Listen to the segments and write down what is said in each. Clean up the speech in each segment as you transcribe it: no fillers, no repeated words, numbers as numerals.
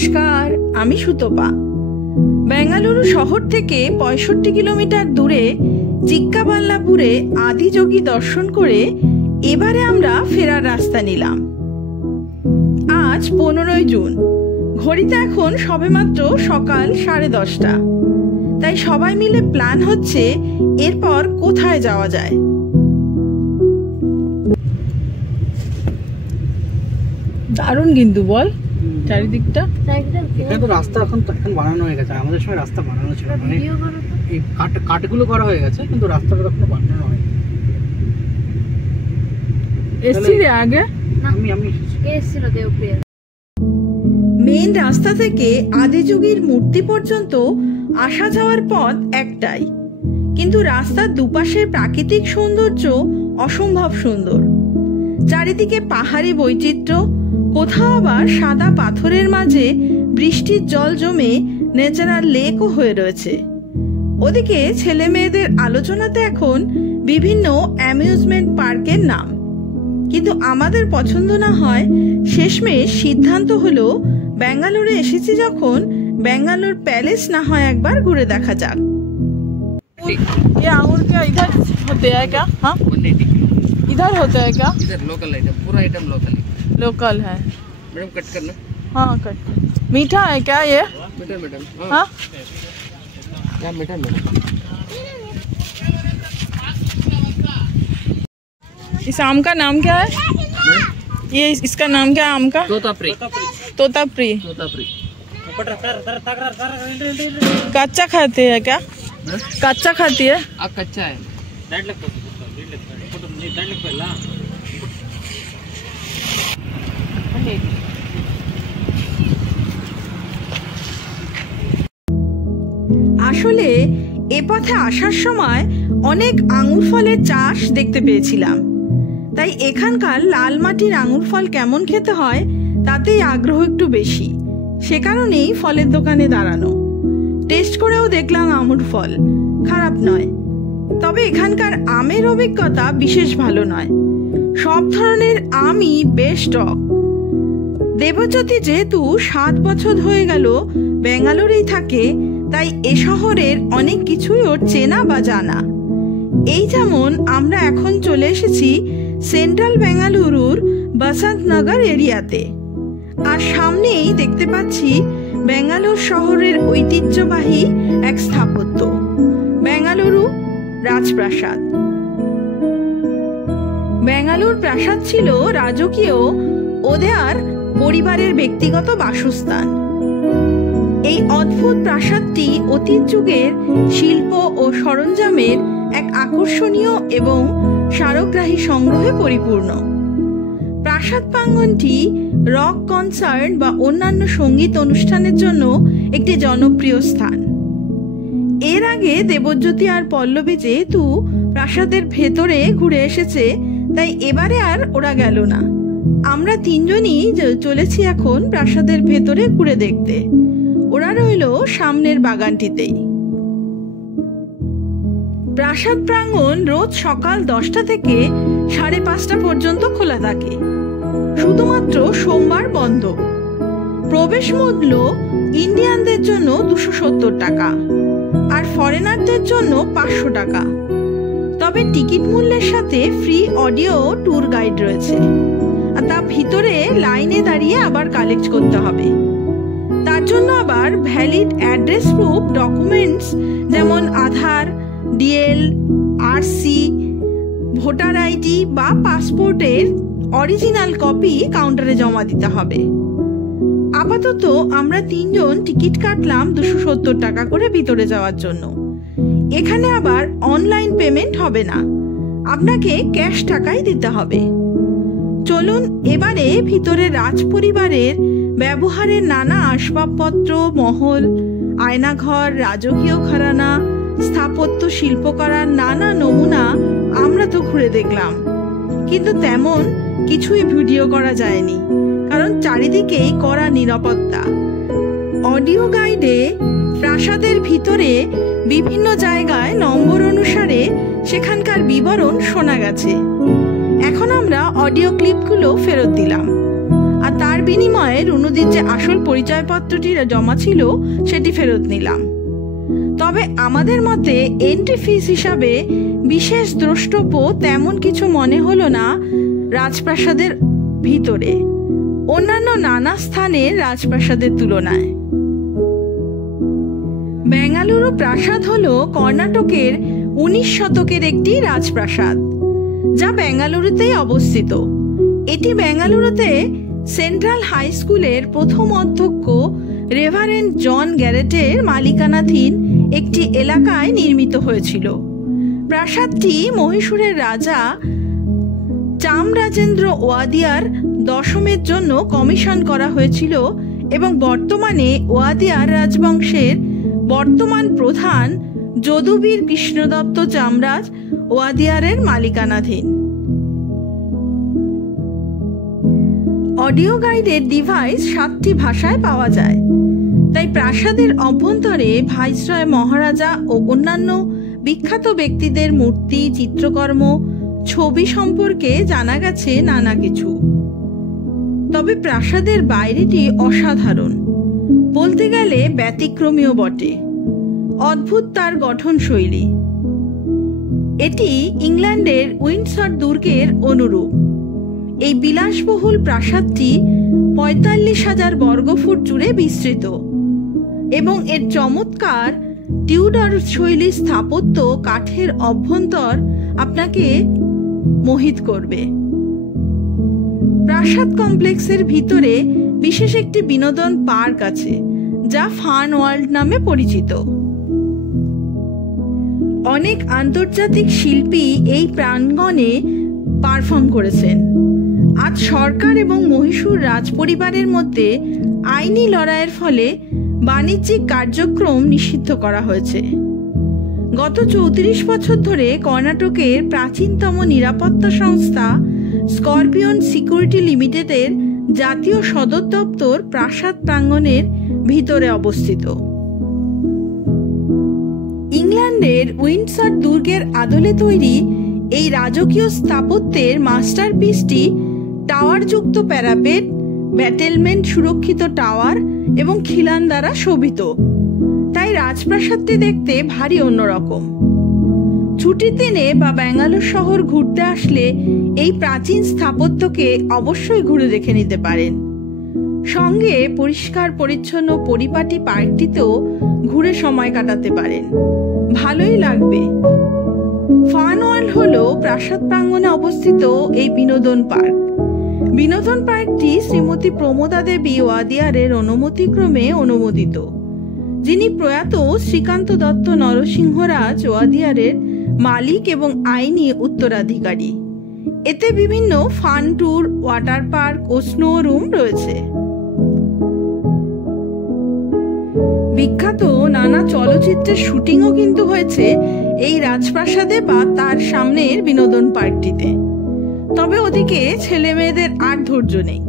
নমস্কার, আমি সুতপা। বেঙ্গালুরু শহর থেকে ৬৫ কিলোমিটার দূরে চিক্কাবাল্লাপুরে আদিযোগী দর্শন করে এবারে আমরা ফেরার রাস্তা নিলাম। আজ ১৫ই জুন, ঘড়িতে এখন সবেমাত্র সকাল 10:30। তাই সবাই মিলে প্ল্যান হচ্ছে এরপর কোথায় যাওয়া যায়। দারুণ কিন্তু বল চারিদিকটা। তো রাস্তা এখন বানানো হয়ে গেছে, আমাদের সময় রাস্তা বানানো ছিল, মানে এই কাটগুলো করা হয়ে গেছে, কিন্তু রাস্তাটা এখনো বানানো হয়নি। এসছি রে আগে মেইন রাস্তা থেকে আদিযোগীর মূর্তি পর্যন্ত আসা যাওয়ার পথ একটাই, কিন্তু রাস্তার দুপাশের প্রাকৃতিক সৌন্দর্য অসম্ভব সুন্দর। চারিদিকে পাহাড়ি বৈচিত্র্য, কোথাও আবার সাদা পাথরের মাঝে বৃষ্টির জল জমে ন্যাচারাল লেকও হয়ে রয়েছে। ওদিকে ছেলে মেয়েদের আলোচনাতে এখন বিভিন্ন অ্যামিউজমেন্ট পার্কের নাম, কিন্তু আমাদের পছন্দ না হয় শেষমেশ সিদ্ধান্ত হলো বেঙ্গালুরু এসেছি যখন বেঙ্গালুরু প্যালেস না হয় একবার ঘুরে দেখা যাক। ये आंगूर क्या इधर होते हैं क्या? हाँ 180 किलो इधर होता है क्या? इधर लोकल आइटम, पूरा आइटम लोकल है। लोकल है मैडम कट करना। हाँ कट। मीठा है क्या ये? मीठा मैडम। हाँ क्या मीठा मैडम। इस आम का नाम क्या है? ये इसका नाम क्या है आम का? तोतापुरी। तोतापुरी। तोतापुरी कच्चा खाते हैं क्या? कच्चा खाती है? कच्चा है। আসলে এ পথে আসার সময় অনেক আঙুর ফলের চাষ দেখতে পেয়েছিলাম, তাই এখানকার লাল মাটির আঙুর ফল কেমন খেতে হয় তাতেই আগ্রহ একটু বেশি। সে কারণেই ফলের দোকানে দাঁড়ানো। টেস্ট করেও দেখলাম আঙুর ফল খারাপ নয়, তবে এখানকার আমের অভিজ্ঞতা বিশেষ ভালো নয়। সব ধরনের আমই বেশ টক। দেবজ্যোতি যেহেতু 7 বছর হয়ে গেল বেঙ্গালুরুই থাকে, তাই এ শহরের অনেক কিছুই ওর চেনা বা জানা। এই যেমন আমরা এখন চলে এসেছি সেন্ট্রাল বেঙ্গালুরুর বসন্তনগর এরিয়াতে, আর সামনেই দেখতে পাচ্ছি বেঙ্গালুরু শহরের ঐতিহ্যবাহী এক স্থাপত্য, বেঙ্গালুরু রাজপ্রাসাদ। বেঙ্গালুরু প্রাসাদ ছিল রাজকীয় ওদেয়ার পরিবারের ব্যক্তিগত বাসস্থান। এই অদ্ভুত প্রাসাদটি অতীত যুগের শিল্প ও সরঞ্জামের এক আকর্ষণীয় এবং স্মারকগ্রাহী সংগ্রহে পরিপূর্ণ। প্রাসাদ প্রাঙ্গণটি রক কনসার্ট বা অন্যান্য সঙ্গীত অনুষ্ঠানের জন্য একটি জনপ্রিয় স্থান। এর আগে দেবজ্যোতি আর পল্লবী যেহেতু প্রাসাদের ভেতরে ঘুরে এসেছে, তাই এবারে আর ওরা গেল না। আমরা তিনজনই চলেছি এখন প্রাসাদের ভেতরে ঘুরে দেখতে। ওরা রইল সামনের বাগানটিতেই। প্রাসাদ প্রাঙ্গণ রোজ সকাল 10টা থেকে 5:30 পর্যন্ত খোলা থাকে, শুধুমাত্র সোমবার বন্ধ। প্রবেশ মূল্য ইন্ডিয়ানদের জন্য 270 টাকা আর ফরেনারদের জন্য 500 টাকা। তবে টিকিট মূল্যের সাথে ফ্রি অডিও ট্যুর গাইড রয়েছে, আর তা ভিতরে লাইনে দাঁড়িয়ে আবার কালেক্ট করতে হবে। তার জন্য আবার ভ্যালিড অ্যাড্রেস প্রুফ ডকুমেন্টস যেমন আধার, ডিএল, আরসি, ভোটার আইডি বা পাসপোর্টের অরিজিনাল কপি কাউন্টারে জমা দিতে হবে। আপাতত আমরা তিনজন টিকিট কাটলাম 270 টাকা করে ভিতরে যাওয়ার জন্য। এখানে আবার অনলাইন পেমেন্ট হবে না, আপনাকে ক্যাশ টাকাই দিতে হবে। চলুন এবারে ভিতরে রাজ পরিবারের ব্যবহারের নানা আসবাবপত্র, মহল, আয়নাঘর, রাজকীয় ঘরানা, স্থাপত্য শিল্পকলার নানা নমুনা আমরা তো ঘুরে দেখলাম, কিন্তু তেমন কিছুই ভিডিও করা যায়নি, কারণ চারিদিকেই কড়া নিরাপত্তা। অডিও গাইডে প্রাসাদের ভিতরে বিভিন্ন জায়গায় নম্বর অনুসারে সেখানকার বিবরণ শোনা গেছে। এখন আমরা অডিও ক্লিপগুলো ফেরত দিলাম, আর আর তার বিনিময়ে রুনুদির যে আসল পরিচয়পত্রটি জমা ছিল সেটি ফেরত নিলাম। তবে আমাদের মতে এন্ট্রি ফিস হিসাবে বিশেষ দ্রষ্টব্য তেমন কিছু মনে হলো না রাজপ্রাসাদের ভিতরে অন্যান্য নানা স্থানের রাজপ্রাসাদের তুলনায়। বেঙ্গালুরু প্রাসাদ হলো কর্ণাটকের 19 শতকের একটি রাজপ্রাসাদ, যা বেঙ্গালুরুতেই অবস্থিত। এটি বেঙ্গালুরুতে সেন্ট্রাল হাই স্কুলের প্রথম অধ্যক্ষ রেভারেন্ড জন গ্যারেটের মালিকানাধীন একটি এলাকায় নির্মিত হয়েছিল। প্রাসাদটি মহীশূরের রাজা চামরাজেন্দ্র ওয়াদিয়ার দশমের জন্য কমিশন করা হয়েছিল এবং বর্তমানে ওয়াদিয়ার রাজবংশের বর্তমান প্রধান যদুবীর কৃষ্ণদত্ত চামরাজ ওয়াদিয়ারের মালিকানাধীন। অডিও গাইডের ডিভাইস 7টি ভাষায় পাওয়া যায়, তাই প্রাসাদের অভ্যন্তরে ভাইসরয় মহারাজা ও অন্যান্য বিখ্যাত ব্যক্তিদের মূর্তি, চিত্রকর্ম, ছবি সম্পর্কে জানা গেছে নানা কিছু। তবে প্রাসাদের বাইরেটি অসাধারণ, বলতে গেলে ব্যতিক্রমীয় বটে। অদ্ভুত তার গঠনশৈলী। এটি ইংল্যান্ডের উইন্ডসর দুর্গের অনুরূপ। এই বিলাসবহুল প্রাসাদটি 45,000 বর্গফুট জুড়ে বিস্তৃত এবং এর চমৎকার টিউডার শৈলীর স্থাপত্য কাঠের অভ্যন্তর আপনাকে মোহিত করবে। প্রাসাদ কমপ্লেক্সের ভিতরে বিশেষ একটি বিনোদন পার্ক আছে, যা ফান ওয়ার্ল্ড নামে পরিচিত। অনেক আন্তর্জাতিক শিল্পী এই প্রাঙ্গণে পারফর্ম করেছেন। আজ সরকার এবং মহীশূর রাজপরিবারের মধ্যে আইনি লড়াইয়ের ফলে বাণিজ্যিক কার্যক্রম নিষিদ্ধ করা হয়েছে। গত 34 বছর ধরে কর্ণাটকের প্রাচীনতম নিরাপত্তা সংস্থা স্করপিয়ন সিকিউরিটি লিমিটেডের জাতীয় সদর দপ্তর প্রাসাদ প্রাঙ্গণের ভিতরে অবস্থিত। ইংল্যান্ডের উইন্ডসর দুর্গের আদলে তৈরি এই রাজকীয় স্থাপত্যের মাস্টারপিসটি টাওয়ারযুক্ত প্যারাপেট, ব্যাটেলমেন্ট সুরক্ষিত টাওয়ার এবং খিলান দ্বারা শোভিত, তাই রাজপ্রাসাদটি দেখতে ভারী অন্যরকম। ছুটির দিনে বা ব্যাঙ্গালোর শহর ঘুরতে আসলে এই প্রাচীন স্থাপত্যকে অবশ্যই ঘুরে দেখে নিতে পারেন। সঙ্গে পরিষ্কার পরিচ্ছন্ন পরিপাটি পার্কটিতেও ঘুরে সময় কাটাতে পারেন, ভালোই লাগবে। ফান ওয়ার্ল্ড হলো প্রাসাদ প্রাঙ্গণে অবস্থিত এই বিনোদন পার্ক। বিনোদন পার্কটি শ্রীমতী প্রমোদা দেবী ওয়াদিয়ারের অনুমতিক্রমে অনুমোদিত, যিনি প্রয়াত শ্রীকান্ত দত্ত নরসিংহরাজ ওয়াদিয়ারের মালিক এবং আইনি উত্তরাধিকারী। এতে বিভিন্ন ফান ট্যুর, ওয়াটার পার্ক ও স্নো রুম রয়েছে। বিখ্যাত নানা চলচ্চিত্রের শুটিংও কিন্তু হয়েছে এই রাজপ্রাসাদে বা তার সামনের বিনোদন পার্কটিতে। তবে ওদিকে ছেলে মেয়েদের আর ধৈর্য নেই।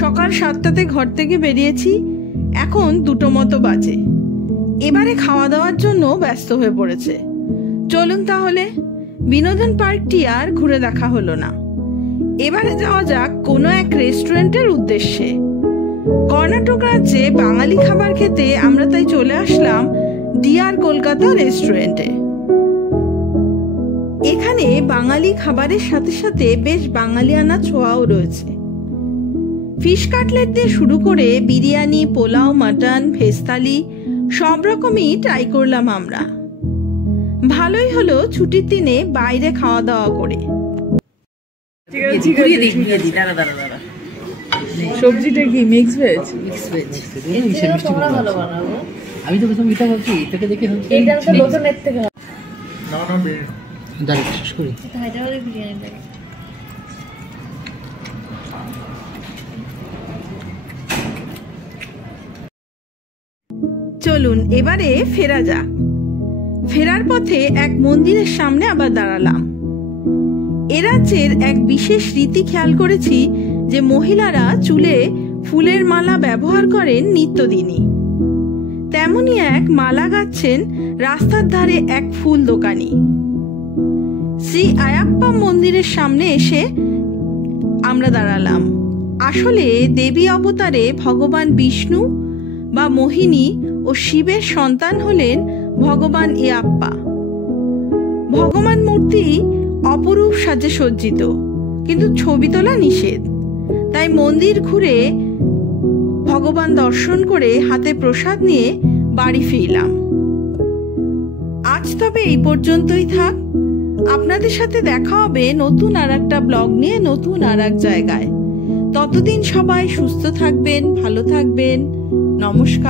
সকাল 7টাতে ঘর থেকে বেরিয়েছি, এখন 2টো মতো বাজে। এবারে খাওয়া দাওয়ার জন্য ব্যস্ত হয়ে পড়েছে। চলুন তাহলে, বিনোদন পার্কটি আর ঘুরে দেখা হলো না। এবারে যাওয়া যাক কোনো এক রেস্টুরেন্টের উদ্দেশ্যে। কর্ণাটক রাজ্যে বাঙালি খাবার খেতে আমরা তাই চলে আসলাম ডিআর কলকাতা রেস্টুরেন্টে। এখানে বাঙালি খাবারের সাথে সাথে বেশ বাঙালিয়ানা ছোঁয়াও রয়েছে। ফিশ কাটলেট দিয়ে শুরু করে বিরিয়ানি, পোলাও, মাটন, ভেজ থালি সব রকমই ট্রাই করলাম আমরা। ভালোই হলো ছুটির দিনে বাইরে খাওয়া দাওয়া করে। সবজিটা কি মিক্স ভেজ? আমি তো প্রথম এটা ভাবছি, এটাকে দেখে শেষ করি। চলুন এবারে ফেরা যাক। ফেরার পথে এক মন্দিরের সামনে আবার দাঁড়ালাম। এ রাজ্যের এক বিশেষ রীতি খেয়াল করেছি যে মহিলারা চুলে ফুলের মালা ব্যবহার করেন নিত্যদিনই। তেমনি এক মালা গাচ্ছেন রাস্তার ধারে এক ফুল দোকানি। শ্রী আয়াপ্পা মন্দিরের সামনে এসে আমরা দাঁড়ালাম। আসলে দেবী অবতারে ভগবান বিষ্ণু বা মোহিনী ও শিবের সন্তান হলেন ভগবান ইয়াপ্পা। ভগবান মূর্তি অপরূপ সাজে সজ্জিত, কিন্তু ছবি তোলা নিষেধ। তাই মন্দির ঘুরে ভগবান দর্শন করে হাতে প্রসাদ নিয়ে বাড়ি ফিরলাম। আজ তবে এই পর্যন্তই থাক। আপনাদের সাথে দেখা হবে নতুন আর একটা ব্লগ নিয়ে, নতুন আর এক জায়গায়। ততদিন সবাই সুস্থ থাকবেন, ভালো থাকবেন। নমস্কার।